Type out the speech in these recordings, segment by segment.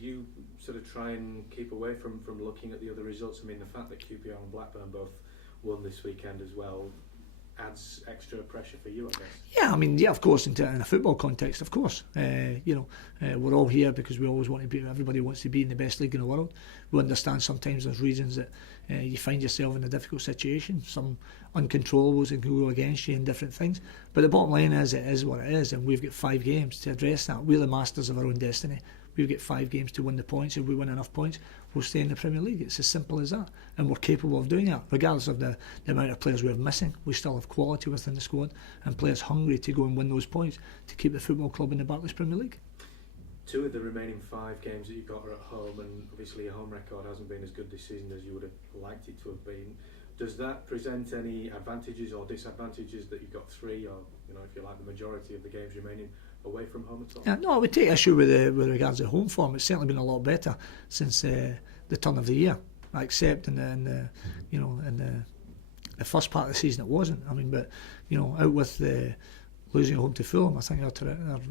you sort of try and keep away from looking at the other results? I mean, the fact that QPR and Blackburn both won this weekend as well adds extra pressure for you, I guess. Yeah, I mean, yeah, of course, in a football context, of course. We're all here because we always want to be, everybody wants to be in the best league in the world. We understand sometimes there's reasons that you find yourself in a difficult situation, some uncontrollables that can go against you and different things. But the bottom line is, it is what it is, and we've got 5 games to address that. We're the masters of our own destiny. We've got 5 games to win the points. If we win enough points, we'll stay in the Premier League. It's as simple as that, and we're capable of doing that regardless of the amount of players we have missing. We still have quality within the squad and players hungry to go and win those points to keep the football club in the Barclays Premier League. 2 of the remaining 5 games that you've got are at home, and obviously your home record hasn't been as good this season as you would have liked it to have been. Does that present any advantages or disadvantages that you've got 3, or if you like, the majority of the games remaining away from home at all? Yeah, no, I would take issue with regards to home form. It's certainly been a lot better since the turn of the year. I accept in the first part of the season it wasn't. I mean, but out with the losing at home to Fulham, I think our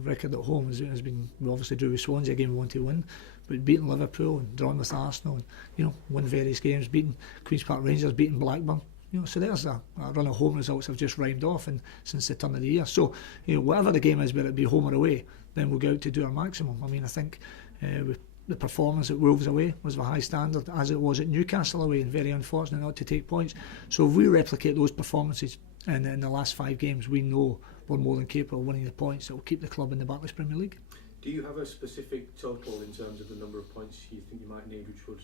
record at home has been, we obviously drew with Swansea, a game we want to win, but beating Liverpool and drawing with Arsenal and won various games, beating Queen's Park Rangers, beating Blackburn. So there's a run of home results have just rhymed off since the turn of the year. So whatever the game is, whether it be home or away, then we'll go out to do our maximum. I mean, I think with the performance at Wolves away was of a high standard, as it was at Newcastle away, and very unfortunate not to take points. So if we replicate those performances in the last 5 games, we know we're more than capable of winning the points that will keep the club in the Barclays Premier League. Do you have a specific total in terms of the number of points you think you might need, which would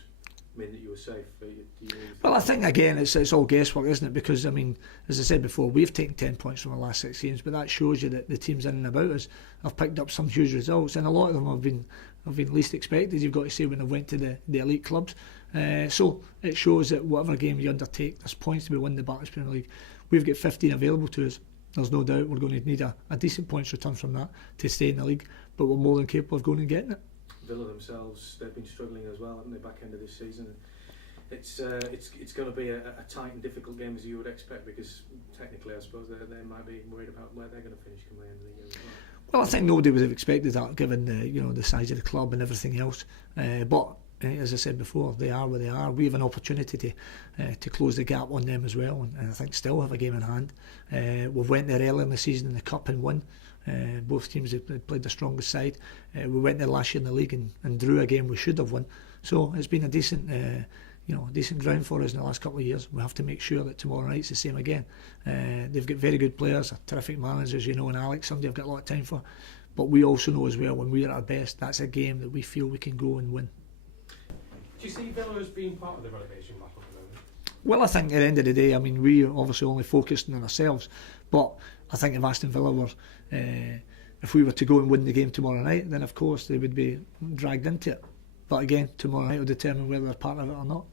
mean that you were safe? Well, I think again it's all guesswork, isn't it? Because I mean, as I said before, we've taken 10 points from the last 6 games, but that shows you that the teams in and about us have picked up some huge results, and a lot of them have been least expected. You've got to say when they went to the elite clubs. So it shows that whatever game you undertake, there's points to be won in the Barclays Premier League. We've got 15 available to us. There's no doubt we're going to need a decent points return from that to stay in the league, but we're more than capable of going and getting it. Villa themselves, they've been struggling as well, haven't they, back end of this season? It's going to be a tight and difficult game, as you would expect, because technically I suppose they might be worried about where they're going to finish come the end of the year as well. Well, I think nobody would have expected that given the size of the club and everything else, but as I said before, they are where they are. We have an opportunity to close the gap on them as well, and I think still have a game in hand. We've went there earlier in the season in the Cup and won. Both teams have played the strongest side. We went there last year in the league and drew a game we should have won. So it's been a decent ground for us in the last couple of years. We have to make sure that tomorrow night's the same again. They've got very good players, terrific managers, and Alex, somebody I've got a lot of time for. But we also know as well, when we're at our best, that's a game that we feel we can go and win. Do you see Villa as being part of the relegation battle at the moment? Well, I think at the end of the day, I mean, we are obviously only focusing on ourselves, but I think if Aston Villa were, if we were to go and win the game tomorrow night, then of course they would be dragged into it. But again, tomorrow night will determine whether they're part of it or not.